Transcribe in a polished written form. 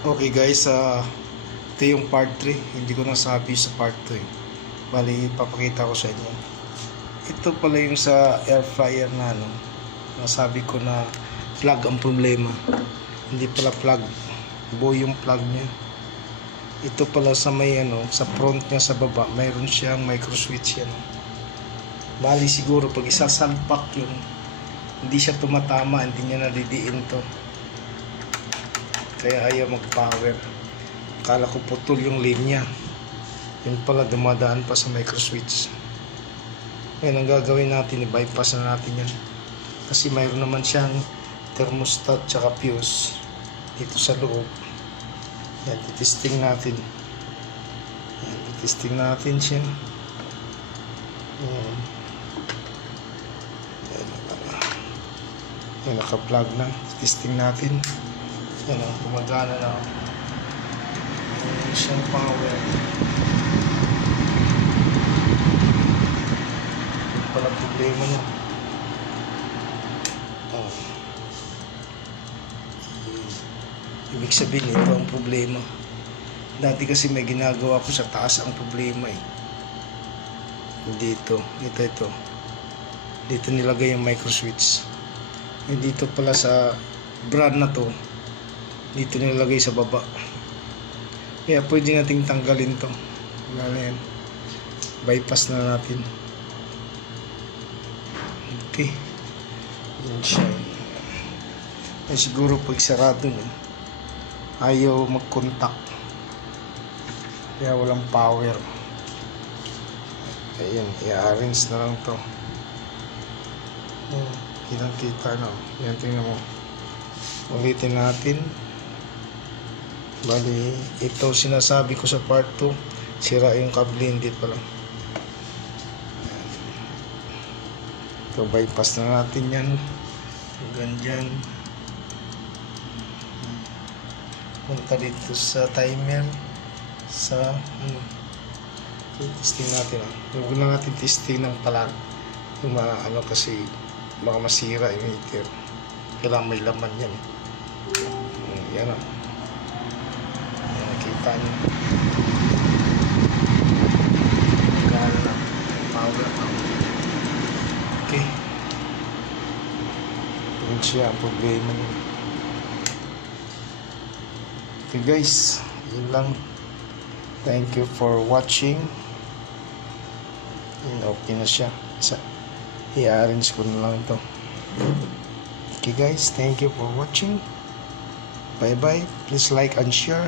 Okay guys, ito yung part 3. Hindi ko nasabi sa part 2 eh. Bali, papakita ko sa inyo. Ito pala yung sa air fryer na nasabi ko na plug ang problema. Hindi pala plug. Buo yung plug niya. Ito pala sa may sa front niya sa baba, mayroon siyang micro switch yan. Bali siguro pag isasalpak yun, hindi siya tumatama, hindi niya nadidiin to. Kaya ayaw mag-power. Akala ko putol yung linya. Yun pala dumadaan pa sa micro switch. Ngayon ang gagawin natin, i-bypass na natin yan. Kasi mayroon naman siyang thermostat tsaka fuse dito sa loob. Yan, titesting natin. Yan, titesting natin siya. Yan. Yan, naka-plug na. Titesting natin. Yan o, gumagana na o. Yan siyang power. Yan pala problema niya. Oh. Ibig sabihin ito ang problema. Dati kasi may ginagawa ko sa taas ang problema eh. Dito. Dito nilagay yung micro switch. Dito pala sa brand na to, dito nilagay sa baba. Kaya pwede nating tanggalin to. Wala na yan. Bypass na natin. Okay. Yan siya. Ay, siguro pag sarado nyo, ayaw mag-contact. Kaya walang power. Ayan, i-arrange na lang to. Kitang-kita na. Yan, tingnan mo. Ulitin natin. Bali, ito sinasabi ko sa part 2, sira yung kable, hindi pala. Ito, bypass na natin yan. Hanggang dyan. Punta dito sa timer. Sa testing natin. Huwag na natin testing ng palag. Yung kasi baka masira yung meter. Kailangan may laman yan. Yan o. Nakita nyo. Magana na. Power na. Okay. Yun siya ang problema nyo. Okay guys. Yun lang. Thank you for watching. Okay na siya. I-arrange ko na lang ito. Okay guys, thank you for watching. Bye bye. Please like and share.